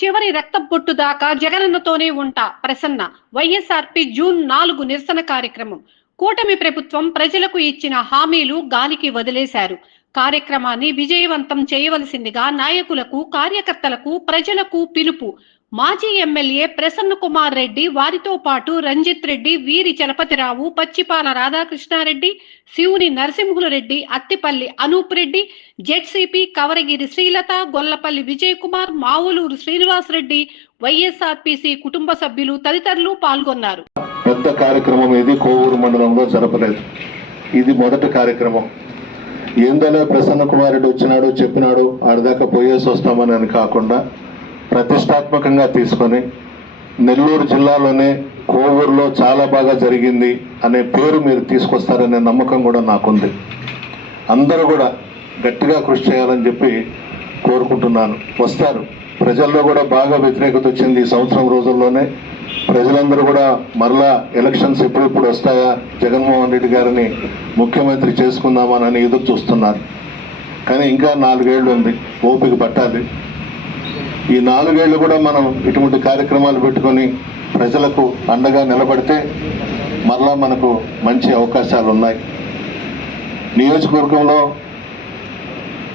చివరి రక్తబొట్టు దాకా జగనన్నతోనే ఉంటా ప్రసన్న. వైఎస్ఆర్పీ జూన్ 4 నిరసన కార్యక్రమం. కూటమి ప్రభుత్వం ప్రజలకు ఇచ్చిన హామీలు గాలికి వదిలేశారు. కార్యక్రమాన్ని విజయవంతం చేయవలసిందిగా నాయకులకు, కార్యకర్తలకు, ప్రజలకు పిలుపు. మాజీ ఎమ్మెల్యే ప్రసన్న కుమార్ రెడ్డి, వారితో పాటు రంజిత్ రెడ్డి, వీరి చలపతిరావు, పచ్చిపాల రాధాకృష్ణారెడ్డి, శివుని నరసింహులరెడ్డి, అత్తిపల్లి అనూప్ రెడ్డి, జెడ్సీపీ కవరగిరి శ్రీలత, గొల్లపల్లి విజయ్ కుమార్, మావులూరు శ్రీనివాస్ రెడ్డి, వైఎస్ఆర్పీసీ కుటుంబ సభ్యులు తదితరులు పాల్గొన్నారు. పెద్ద కార్యక్రమం ఇది కోవూరు మండలంలో జరపలేదు. ఇది మొదటి కార్యక్రమం. ఏందనే ప్రసన్న కుమార్ రెడ్డి వచ్చినాడు, చెప్పినాడు, ఆడదాకా పోయేసి వస్తామని కాకుండా ప్రతిష్టాత్మకంగా తీసుకొని నెల్లూరు జిల్లాలోనే కోవూరులో చాలా బాగా జరిగింది అనే పేరు మీరు తీసుకొస్తారనే నమ్మకం కూడా నాకుంది. అందరూ కూడా గట్టిగా కృషి చేయాలని చెప్పి కోరుకుంటున్నాను. వస్తారు. ప్రజల్లో కూడా బాగా వ్యతిరేకత వచ్చింది ఈ సంవత్సరం రోజుల్లోనే. ప్రజలందరూ కూడా మరలా ఎలక్షన్స్ ఎప్పుడెప్పుడు వస్తాయా, జగన్మోహన్ రెడ్డి గారిని ముఖ్యమంత్రి చేసుకుందామని ఎదురు చూస్తున్నారు. కానీ ఇంకా 4 ఏళ్ళు ఉంది, ఓపిక పట్టాలి. ఈ 4 ఏళ్ళు కూడా మనం ఇటువంటి కార్యక్రమాలు పెట్టుకొని ప్రజలకు అండగా నిలబడితే మరలా మనకు మంచి అవకాశాలు ఉన్నాయి. నియోజకవర్గంలో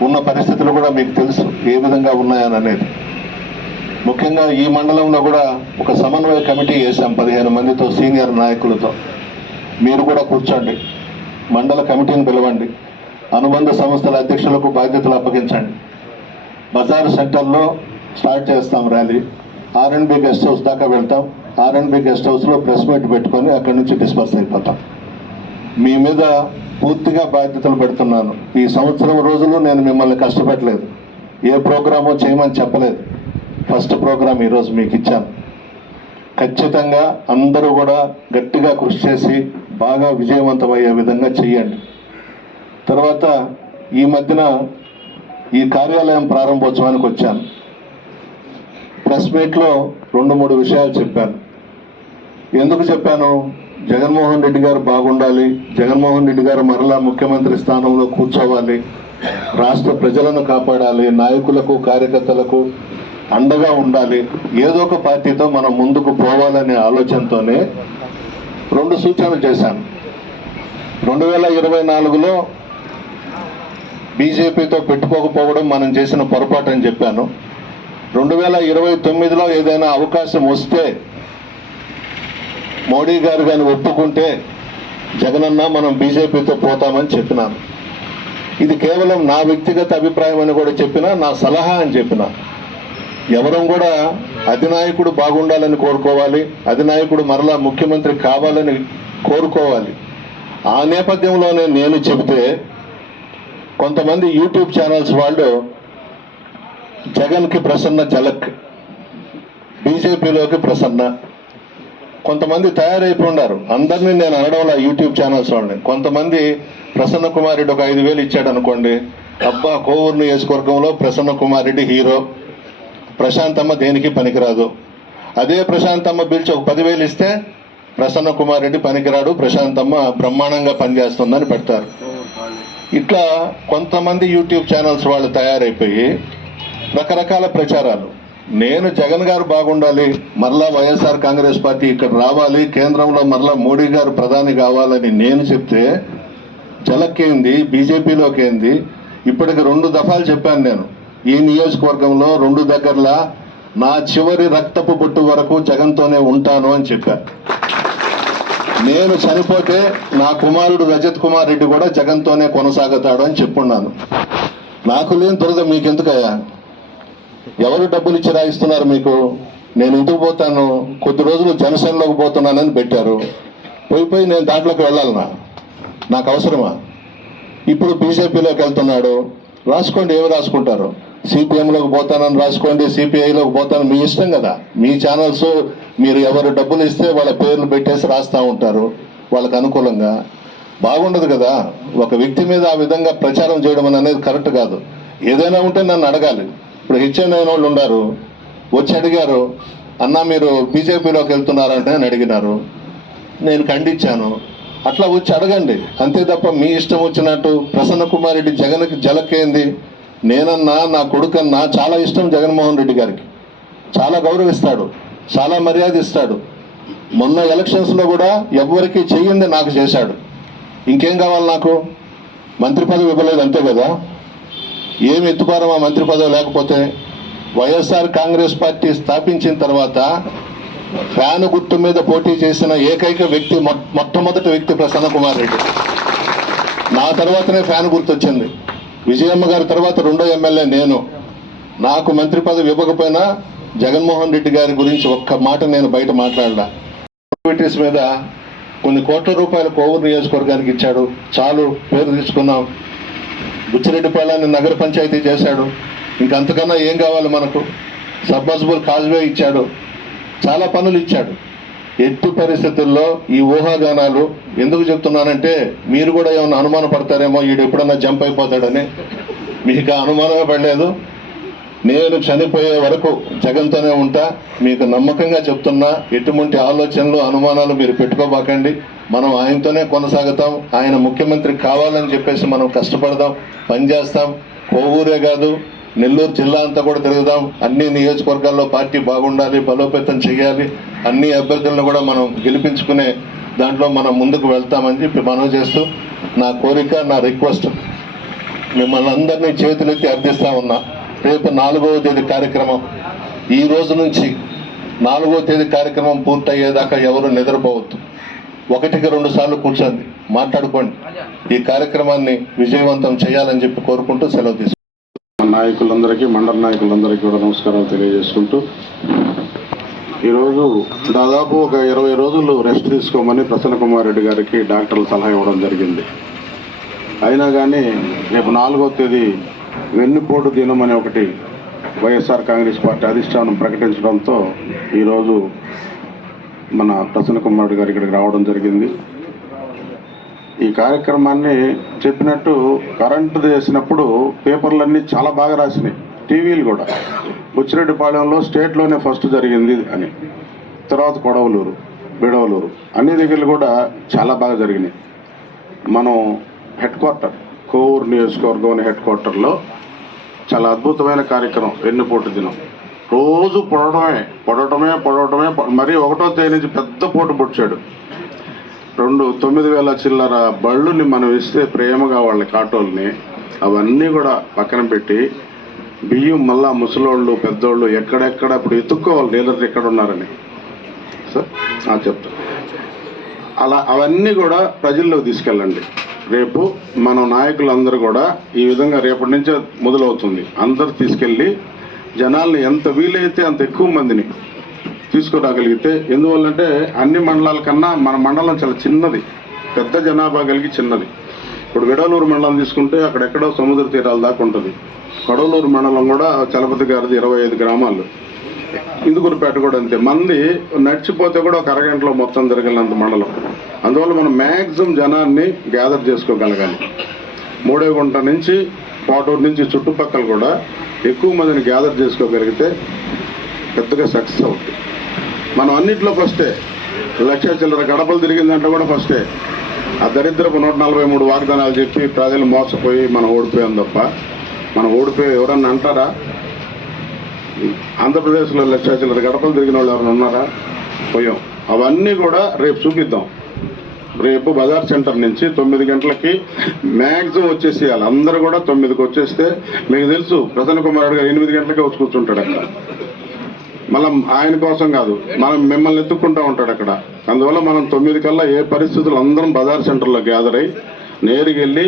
ఉన్న పరిస్థితులు కూడా మీకు తెలుసు ఏ విధంగా ఉన్నాయని అనేది. ముఖ్యంగా ఈ మండలంలో కూడా ఒక సమన్వయ కమిటీ వేసాం 15 మందితో, సీనియర్ నాయకులతో. మీరు కూడా కూర్చోండి, మండల కమిటీని పిలవండి, అనుబంధ సంస్థల అధ్యక్షులకు బాధ్యతలు అప్పగించండి. బజార్ సెంటర్లో స్టార్ట్ చేస్తాం ర్యాలీ. ఆర్ఎండ్బి గెస్ట్ హౌస్ దాకా వెళ్తాం. ఆర్ఎండ్బి గెస్ట్ హౌస్లో ప్రెస్ మీట్ పెట్టుకొని అక్కడి నుంచి డిస్పర్స్ అయిపోతాం. మీ మీద పూర్తిగా బాధ్యతలు పెడుతున్నాను. ఈ సంవత్సరం రోజులు నేను మిమ్మల్ని కష్టపెట్టలేదు, ఏ ప్రోగ్రామో చేయమని చెప్పలేదు. ఫస్ట్ ప్రోగ్రాం ఈరోజు మీకు ఇచ్చాను. ఖచ్చితంగా అందరూ కూడా గట్టిగా కృషి చేసి బాగా విజయవంతమయ్యే విధంగా చెయ్యండి. తర్వాత ఈ మధ్యన ఈ కార్యాలయం ప్రారంభోత్సవానికి వచ్చాను. ప్రెస్ మీట్లో 2-3 విషయాలు చెప్పాను. ఎందుకు చెప్పాను? జగన్మోహన్ రెడ్డి గారు బాగుండాలి, జగన్మోహన్ రెడ్డి గారు మరలా ముఖ్యమంత్రి స్థానంలో కూర్చోవాలి, రాష్ట్ర ప్రజలను కాపాడాలి, నాయకులకు, కార్యకర్తలకు అండగా ఉండాలి, ఏదో ఒక పార్టీతో మనం ముందుకు పోవాలనే ఆలోచనతోనే 2 సూచనలు చేశాను. 2024లో బీజేపీతో పెట్టుకోకపోవడం మనం చేసిన పొరపాటు అని చెప్పాను. 2029లో ఏదైనా అవకాశం వస్తే మోడీ గారు కానీ ఒప్పుకుంటే జగనన్న మనం బీజేపీతో పోతామని చెప్పినాను. ఇది కేవలం నా వ్యక్తిగత అభిప్రాయం అని కూడా చెప్పినా, నా సలహా అని చెప్పినా. ఎవరం కూడా అధినాయకుడు బాగుండాలని కోరుకోవాలి, అధినాయకుడు మరలా ముఖ్యమంత్రి కావాలని కోరుకోవాలి. ఆ నేపథ్యంలోనే నేను చెబితే కొంతమంది యూట్యూబ్ ఛానల్స్ వాళ్ళు జగన్కి ప్రసన్న జలక్, బీజేపీలోకి ప్రసన్న, కొంతమంది తయారైపోయి ఉన్నారు. అందరినీ నేను అనడంలో యూట్యూబ్ ఛానల్స్ వాళ్ళని. కొంతమంది ప్రసన్న కుమార్ రెడ్డి ఒక 5,000 ఇచ్చాడు అనుకోండి, అబ్బా కోవూరు నియోజకవర్గంలో ప్రసన్న కుమార్ రెడ్డి హీరో, ప్రశాంతమ్మ దేనికి పనికిరాదు. అదే ప్రశాంతమ్మ పిలిచి ఒక 10,000 ఇస్తే ప్రసన్న కుమార్ రెడ్డి పనికిరాడు, ప్రశాంతమ్మ బ్రహ్మాండంగా పనిచేస్తుందని పెడతారు. ఇట్లా కొంతమంది యూట్యూబ్ ఛానల్స్ వాళ్ళు తయారైపోయి రకరకాల ప్రచారాలు. నేను జగన్ గారు బాగుండాలి, మరలా వైఎస్ఆర్ కాంగ్రెస్ పార్టీ ఇక్కడ రావాలి, కేంద్రంలో మరలా మోడీ గారు ప్రధాని కావాలని నేను చెప్తే జలక్కేంది, బీజేపీలోకి ఏంది. ఇప్పటికి 2 దఫాలు చెప్పాను నేను. ఈ నియోజకవర్గంలో 2 దగ్గరలా నా చివరి రక్తపు బొట్టు వరకు జగన్తోనే ఉంటాను అని చెప్పాను. నేను చనిపోతే నా కుమారుడు రజత్ కుమార్ రెడ్డి కూడా జగన్తోనే కొనసాగుతాడు అని చెప్పున్నాను. నాకు లేని దురద మీకెందుకయ్యా? ఎవరు డబ్బులు ఇచ్చి రాయిస్తున్నారు మీకు? నేను ఇంటికి పోతాను, కొద్ది రోజులు జనసేనలోకి పోతున్నానని పెట్టారు. పోయి నేను దాంట్లోకి వెళ్ళాలనా? నాకు అవసరమా? ఇప్పుడు బీజేపీలోకి వెళ్తున్నాడు, రాసుకోండి, ఏమి రాసుకుంటారు. సిపిఎంలోకి పోతానని రాసుకోండి, సిపిఐలోకి పోతాను, మీ ఇష్టం కదా. మీ ఛానల్స్ మీరు ఎవరు డబ్బులు ఇస్తే వాళ్ళ పేర్లు పెట్టేసి రాస్తూ ఉంటారు వాళ్ళకు అనుకూలంగా. బాగుండదు కదా. ఒక వ్యక్తి మీద ఆ విధంగా ప్రచారం చేయడం అనేది కరెక్ట్ కాదు. ఏదైనా ఉంటే నన్ను అడగాలి. ఇప్పుడు హెచ్ఎన్ అయిన వాళ్ళు ఉన్నారు, వచ్చి అడిగారు, అన్నా మీరు బీజేపీలోకి వెళ్తున్నారంటే అని అడిగినారు. నేను ఖండించాను. అట్లా వచ్చి అడగండి, అంతే తప్ప మీ ఇష్టం వచ్చినట్టు ప్రసన్న కుమార్ రెడ్డి జగన్కి జలక్కేంది. నేనన్నా, నా కొడుకన్నా చాలా ఇష్టం జగన్మోహన్ రెడ్డి గారికి, చాలా గౌరవిస్తాడు, చాలా మర్యాద ఇస్తాడు. మొన్న ఎలక్షన్స్లో కూడా ఎవ్వరికి చెయ్యింది నాకు చేశాడు. ఇంకేం కావాలి నాకు? మంత్రి పదవి ఇవ్వలేదు అంతే కదా. ఏమి ఎత్తుకోరా మా మంత్రి పదవి లేకపోతే? వైఎస్ఆర్ కాంగ్రెస్ పార్టీ స్థాపించిన తర్వాత ఫ్యాను గుర్తు మీద పోటీ చేసిన ఏకైక వ్యక్తి, మొట్టమొదటి వ్యక్తి ప్రసన్న కుమార్ రెడ్డి. నా తర్వాతనే ఫ్యాన్ గుర్తు వచ్చింది. విజయమ్మ గారి తర్వాత రెండో ఎమ్మెల్యే నేను. నాకు మంత్రి పదవి ఇవ్వకపోయినా జగన్మోహన్ రెడ్డి గారి గురించి ఒక్క మాట నేను బయట మాట్లాడలా. యాక్టివిటీస్ మీద కొన్ని కోట్ల రూపాయలు కోవూరు నియోజకవర్గానికి ఇచ్చాడు, చాలు పేరు తీసుకున్నాం. బుచ్చిరెడ్డిపాళెన్ని నగర పంచాయతీ చేశాడు, ఇంకంతకన్నా ఏం కావాలి మనకు? సబ్మర్సిబుల్ కాజ్వే ఇచ్చాడు, చాలా పనులు ఇచ్చాడు. ఎట్టి పరిస్థితుల్లో ఈ ఊహాగానాలు ఎందుకు చెప్తున్నానంటే, మీరు కూడా ఏమన్నా అనుమానం పడతారేమో ఈడు ఎప్పుడన్నా జంప్ అయిపోతాడని. మీకు ఆ అనుమానమే పడలేదు. నేను చనిపోయే వరకు జగన్తోనే ఉంటా. మీకు నమ్మకంగా చెప్తున్నా, ఎటువంటి ఆలోచనలు అనుమానాలు మీరు పెట్టుకోబాకండి. మనం ఆయనతోనే కొనసాగుతాం. ఆయన ముఖ్యమంత్రి కావాలని చెప్పేసి మనం కష్టపడదాం, పనిచేస్తాం. కోవూరే కాదు, నెల్లూరు జిల్లా అంతా కూడా తిరుగుదాం. అన్ని నియోజకవర్గాల్లో పార్టీ బాగుండాలి, బలోపేతం చేయాలి. అన్ని అభ్యర్థులను కూడా మనం గెలిపించుకునే దాంట్లో మనం ముందుకు వెళ్తామని చెప్పి మనవి చేస్తూ, నా కోరిక, నా రిక్వెస్ట్ మిమ్మల్ని అందరినీ చేతులెత్తి అర్థిస్తా ఉన్నా. రేపు 4వ తేదీ కార్యక్రమం, ఈ రోజు నుంచి 4వ తేదీ కార్యక్రమం పూర్తయ్యేదాకా ఎవరు నిద్రపోవద్దు. 1కి 2 సార్లు కూర్చోండి, మాట్లాడుకోండి. ఈ కార్యక్రమాన్ని విజయవంతం చేయాలని చెప్పి కోరుకుంటూ సెలవు తీసుకుంటాం. నాయకులందరికీ, మండల నాయకులందరికీ కూడా నమస్కారాలు తెలియజేసుకుంటూ, ఈరోజు దాదాపు ఒక 20 రోజులు రెస్ట్ తీసుకోమని ప్రసన్న కుమార్ రెడ్డి గారికి డాక్టర్లు సలహా ఇవ్వడం జరిగింది. అయినా కానీ రేపు 4వ తేదీ వెన్నుపోటు దినం అని ఒకటి వైఎస్ఆర్ కాంగ్రెస్ పార్టీ అధిష్టానం ప్రకటించడంతో ఈరోజు మన ప్రసన్న కుమార్ రెడ్డి గారు ఇక్కడికి రావడం జరిగింది. ఈ కార్యక్రమాన్ని చెప్పినట్టు కరెంటు చేసినప్పుడు పేపర్లన్నీ చాలా బాగా రాసినాయి, టీవీలు కూడా. బుచ్చిరెడ్డిపాళెంలో స్టేట్లోనే ఫస్ట్ జరిగింది అని, తర్వాత కొడవలూరు, బిడవలూరు, అన్ని దగ్గరలు కూడా చాలా బాగా జరిగినాయి. మనం హెడ్ క్వార్టర్ కోవూరు నియోజకవర్గం హెడ్ క్వార్టర్లో చాలా అద్భుతమైన కార్యక్రమం వెన్నుపోటు దినం. రోజు పొడవటమే. మరి 1వ తేదీ నుంచి పెద్ద పోటు పొడిచాడు. 9,000 చిల్లర బళ్ళుని మనం ఇస్తే ప్రేమగా వాళ్ళకి ఆటోల్ని అవన్నీ కూడా పక్కన పెట్టి బియ్యం మళ్ళా ముసలోళ్ళు పెద్దోళ్ళు ఎక్కడెక్కడ ఇప్పుడు ఎత్తుక్కోవాలి డీలర్లు ఎక్కడ ఉన్నారని సార్ చెప్తా. అలా అవన్నీ కూడా ప్రజల్లోకి తీసుకెళ్ళండి. రేపు మన నాయకులందరూ కూడా ఈ విధంగా రేపటి నుంచే మొదలవుతుంది. అందరు తీసుకెళ్ళి జనాల్ని ఎంత వీలైతే అంత ఎక్కువ మందిని తీసుకురాగలిగితే, ఎందువల్లంటే అన్ని మండలాల కన్నా మన మండలం చాలా చిన్నది, పెద్ద జనాభా కలిగి చిన్నది. ఇప్పుడు విడవలూరు మండలం తీసుకుంటే అక్కడెక్కడో సముద్ర తీరాల దాకా ఉంటుంది. కొడవలూరు మండలం కూడా చలపతి గారిది 25 గ్రామాలు. ఇందుకూరుపేట కూడా అంతే. మంది నడిచిపోతే కూడా ఒక అరగంటలో మొత్తం తిరగలంత మండలం. అందువల్ల మనం మ్యాక్సిమం జనాన్ని గ్యాదర్ చేసుకోగలగాలి. మూడేగుంట నుంచి పాటూరు నుంచి చుట్టుపక్కల కూడా ఎక్కువ మందిని గ్యాదర్ చేసుకోగలిగితే పెద్దగా సక్సెస్ అవుతుంది. మనం అన్నింటిలో ఫస్టే. 1,00,000 చిల్లర గడపలు తిరిగిందంటే కూడా ఫస్టే. ఆ దరిద్రపు 143 వాగ్దానాలు చెప్పి ప్రజలు మోసపోయి మనం ఓడిపోయాం తప్ప, మనం ఓడిపోయి ఎవరన్నా అంటారా? ఆంధ్రప్రదేశ్లో 1,00,000 చిల్లర గడపలు తిరిగిన వాళ్ళు ఎవరైనా ఉన్నారా? పోయాం. అవన్నీ కూడా రేపు చూపిద్దాం. రేపు బజార్ సెంటర్ నుంచి 9 గంటలకి మ్యాక్సిమం వచ్చేసేయాలి. అందరూ కూడా 9కి వచ్చేస్తే, మీకు తెలుసు ప్రసన్న కుమార్ రెడ్డి గారు 8 గంటలకే వచ్చి కూర్చుంటాడు అక్కడ. మళ్ళీ ఆయన కోసం కాదు, మనం మిమ్మల్ని ఎత్తుక్కుంటూ ఉంటాడు అక్కడ. అందువల్ల మనం 9 కల్లా ఏ పరిస్థితులు అందరం బజార్ సెంటర్లో గ్యాదర్ అయ్యి నేరుగా వెళ్ళి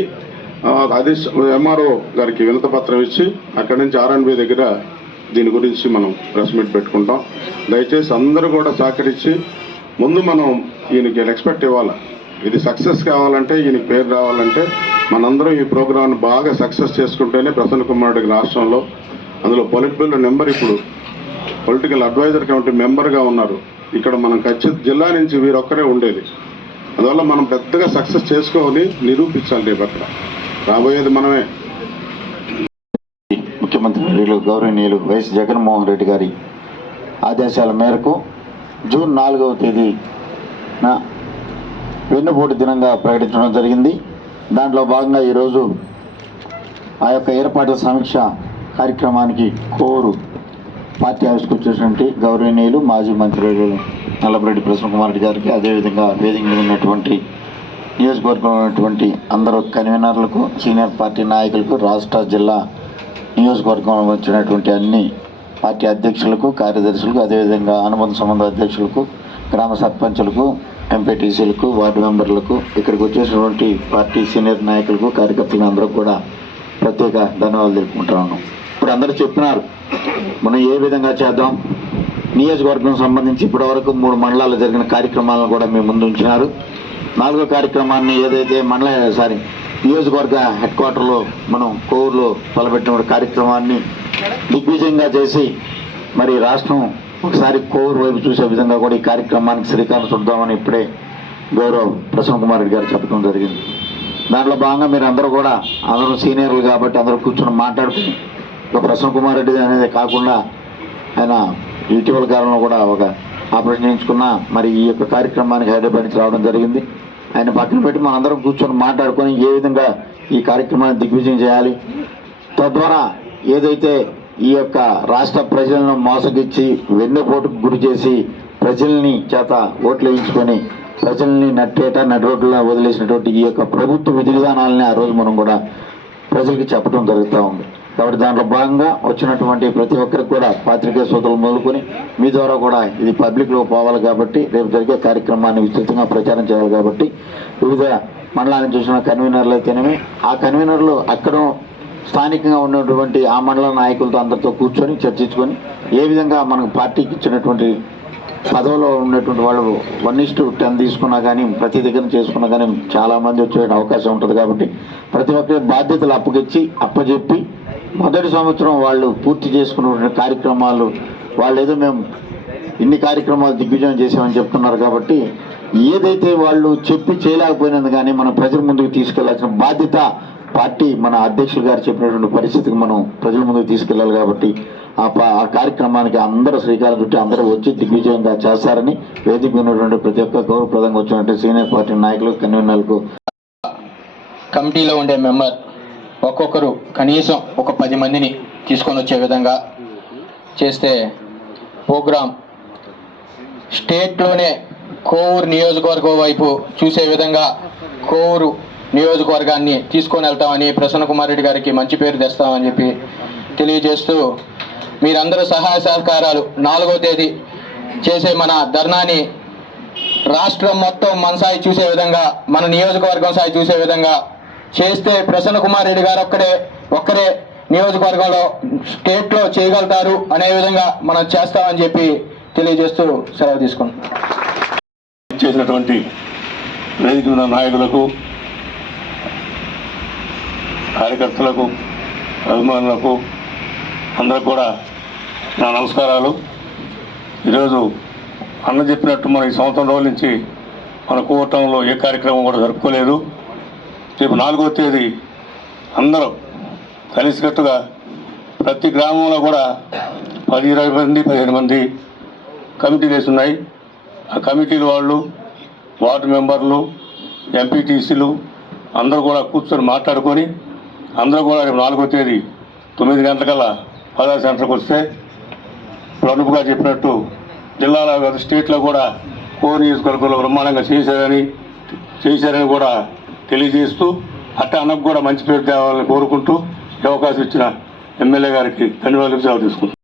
అది ఎంఆర్ఓ గారికి వినతపత్రం ఇచ్చి అక్కడి నుంచి R&B దగ్గర దీని గురించి మనం ప్రెస్ మీట్ పెట్టుకుంటాం. దయచేసి అందరూ కూడా సహకరించి ముందు మనం ఈయనకి రెస్పెక్ట్ ఇవ్వాలి. ఇది సక్సెస్ కావాలంటే, ఈయనకి పేరు రావాలంటే మనందరం ఈ ప్రోగ్రామ్ని బాగా సక్సెస్ చేసుకుంటేనే ప్రసన్న కుమార్ రెడ్డి రాష్ట్రంలో, అందులో పొలిట్ బ్యూరో మెంబర్, ఇప్పుడు పొలిటికల్ అడ్వైజర్ కమిటీ మెంబర్గా ఉన్నారు. ఇక్కడ మనం ఖచ్చితంగా జిల్లా నుంచి వీరొక్కరే ఉండేది. అందువల్ల మనం పెద్దగా సక్సెస్ చేసుకోవాలి, నిరూపించాలి. రేపు అక్కడ రాబోయేది మనమే. ముఖ్యమంత్రి వర్యులు గౌరవనీయులు వైఎస్ జగన్మోహన్ రెడ్డి గారి ఆదేశాల మేరకు జూన్ 4వ తేదీన వెన్నుపోటు దినంగా ప్రకటించడం జరిగింది. దాంట్లో భాగంగా ఈరోజు ఆ యొక్క ఏర్పాట్ల సమీక్ష కార్యక్రమానికి కోవూరు పార్టీ ఆఫీస్కి వచ్చేసినటువంటి గౌరవనీయులు మాజీ మంత్రులు నల్లపరెడ్డి ప్రసన్న కుమార్ రెడ్డి గారికి, అదేవిధంగా వేదిక మీద ఉన్నటువంటి నియోజకవర్గంలో ఉన్నటువంటి అందరూ కన్వీనర్లకు, సీనియర్ పార్టీ నాయకులకు, రాష్ట్ర జిల్లా నియోజకవర్గంలో వచ్చినటువంటి అన్ని పార్టీ అధ్యక్షులకు, కార్యదర్శులకు, అదేవిధంగా అనుబంధ సంబంధ అధ్యక్షులకు, గ్రామ సర్పంచులకు, ఎంపీటీసీలకు, వార్డు మెంబర్లకు, ఇక్కడికి వచ్చేసినటువంటి పార్టీ సీనియర్ నాయకులకు, కార్యకర్తలకు అందరూ కూడా ప్రత్యేక ధన్యవాదాలు తెలుపుకుంటున్నాను. ఇప్పుడు అందరూ చెప్తున్నారు మనం ఏ విధంగా చేద్దాం. నియోజకవర్గం సంబంధించి ఇప్పటివరకు 3 మండలాల్లో జరిగిన కార్యక్రమాలను కూడా మేము ముందు ఉంచినారు. 4వ కార్యక్రమాన్ని ఏదైతే నియోజకవర్గ హెడ్ క్వార్టర్లో మనం కోవూరులో తలపెట్టిన కార్యక్రమాన్ని దిగ్విజయంగా చేసి మరి రాష్ట్రం ఒకసారి కోవూరు వైపు చూసే విధంగా కూడా ఈ కార్యక్రమానికి శ్రీకారం చుడదామని ఇప్పుడే గౌరవ ప్రసన్న కుమార్ రెడ్డి గారు చెప్పడం జరిగింది. దాంట్లో భాగంగా మీరు అందరూ కూడా అందరూ సీనియర్లు కాబట్టి అందరూ కూర్చొని మాట్లాడుకుని ఒక ప్రసన్న కుమార్ రెడ్డి అనేది కాకుండా ఆయన ఇటీవల కాలంలో కూడా ఒక ఆపరేషన్ చేయించుకున్న మరి ఈ యొక్క కార్యక్రమానికి హైదరాబాద్ నుంచి రావడం జరిగింది. ఆయన పక్కన పెట్టి మనందరం కూర్చొని మాట్లాడుకొని ఏ విధంగా ఈ కార్యక్రమాన్ని దిగ్విజయం చేయాలి, తద్వారా ఏదైతే ఈ యొక్క రాష్ట్ర ప్రజలను మోసగిచ్చి వెన్నుపోటుకు గురి చేసి ప్రజల్ని చేత ఓట్లు వేయించుకొని ప్రజల్ని నడిరోడ్లో వదిలేసినటువంటి ఈ యొక్క ప్రభుత్వ విధి విధానాలని ఆ రోజు మనం కూడా ప్రజలకి చెప్పడం జరుగుతూ ఉంది. కాబట్టి దాంట్లో భాగంగా వచ్చినటువంటి ప్రతి ఒక్కరికి కూడా పాత్రికేయ సోదరులు మొదలుకొని మీ ద్వారా కూడా ఇది పబ్లిక్లో పోవాలి కాబట్టి రేపు జరిగే కార్యక్రమాన్ని విస్తృతంగా ప్రచారం చేయాలి కాబట్టి వివిధ మండలాన్ని చూసిన కన్వీనర్లు అయితేనేమి ఆ కన్వీనర్లు అక్కడ స్థానికంగా ఉన్నటువంటి ఆ మండల నాయకులతో అందరితో కూర్చొని చర్చించుకొని ఏ విధంగా మనకు పార్టీకి ఇచ్చినటువంటి పదవిలో ఉన్నటువంటి వాళ్ళు 1:10 తీసుకున్నా కానీ ప్రతి దగ్గర చేసుకున్నా కానీ చాలామంది వచ్చే అవకాశం ఉంటుంది కాబట్టి ప్రతి ఒక్కరి బాధ్యతలు అప్పచెప్పి మొదటి సంవత్సరం వాళ్ళు పూర్తి చేసుకున్న కార్యక్రమాలు వాళ్ళు ఏదో మేము ఇన్ని కార్యక్రమాలు దిగ్విజయం చేసామని చెప్తున్నారు కాబట్టి ఏదైతే వాళ్ళు చెప్పి చేయలేకపోయినందు కానీ మనం ప్రజల ముందుకు తీసుకెళ్లాల్సిన బాధ్యత పార్టీ మన అధ్యక్షులు గారు చెప్పినటువంటి పరిస్థితికి మనం ప్రజల ముందుకు తీసుకెళ్లాలి కాబట్టి ఆ కార్యక్రమానికి అందరూ శ్రీకారం చుట్టి అందరూ వచ్చి దిగ్విజయంగా చేస్తారని వేదిక ఉన్నటువంటి ప్రతి ఒక్క గౌరవప్రదంగా వచ్చినటువంటి సీనియర్ పార్టీ నాయకులకు, కన్వీనర్లకు, కమిటీలో ఉండే మెంబర్ ఒక్కొక్కరు కనీసం ఒక 10 మందిని తీసుకొని వచ్చే విధంగా చేస్తే ప్రోగ్రాం స్టేట్లోనే కోవూరు నియోజకవర్గం వైపు చూసే విధంగా కోవూరు నియోజకవర్గాన్ని తీసుకొని వెళ్తామని ప్రసన్న కుమార్ రెడ్డి గారికి మంచి పేరు తెస్తామని చెప్పి తెలియజేస్తూ మీరందరూ సహాయ సహకారాలు 4వ తేదీ చేసే మన ధర్నాని రాష్ట్రం మొత్తం మన స్థాయి చూసే విధంగా, మన నియోజకవర్గం స్థాయి చూసే విధంగా చేస్తే ప్రసన్న కుమార్ రెడ్డి గారు ఒక్కరే నియోజకవర్గంలో స్టేట్లో చేయగలుగుతారు అనే విధంగా మనం చేస్తామని చెప్పి తెలియజేస్తూ సెలవు తీసుకుంటాం. చేసినటువంటి వేదిక ఉన్న నాయకులకు, కార్యకర్తలకు, అభిమానులకు అందరూ కూడా నా నమస్కారాలు. ఈరోజు అన్న చెప్పినట్టు మన ఈ సంవత్సరం రోజుల నుంచి మన కూటంలో ఏ కార్యక్రమం కూడా జరుపుకోలేదు. రేపు 4వ తేదీ అందరూ కలిసికట్టుగా ప్రతి గ్రామంలో కూడా 10-20 మంది 15 మంది కమిటీలు వేసి ఉన్నాయి. ఆ కమిటీల వాళ్ళు, వార్డు మెంబర్లు, ఎంపీటీసీలు అందరూ కూడా కూర్చొని మాట్లాడుకొని అందరూ కూడా రేపు 4వ తేదీ 9 గంటలకల్లా పదార్ సెంటర్కి వస్తే ఇప్పుడు అనుపుగా చెప్పినట్టు జిల్లాలో కాదు స్టేట్లో కూడా కోవూరు నియోజకవర్గంలో బ్రహ్మాండంగా చేశారని కూడా తెలియజేస్తూ అట్టా అన్నకు కూడా మంచి పేరు తేవాలని కోరుకుంటూ ఈ అవకాశం ఇచ్చిన ఎమ్మెల్యే గారికి ధన్యవాదాలు తీసుకుంటాం.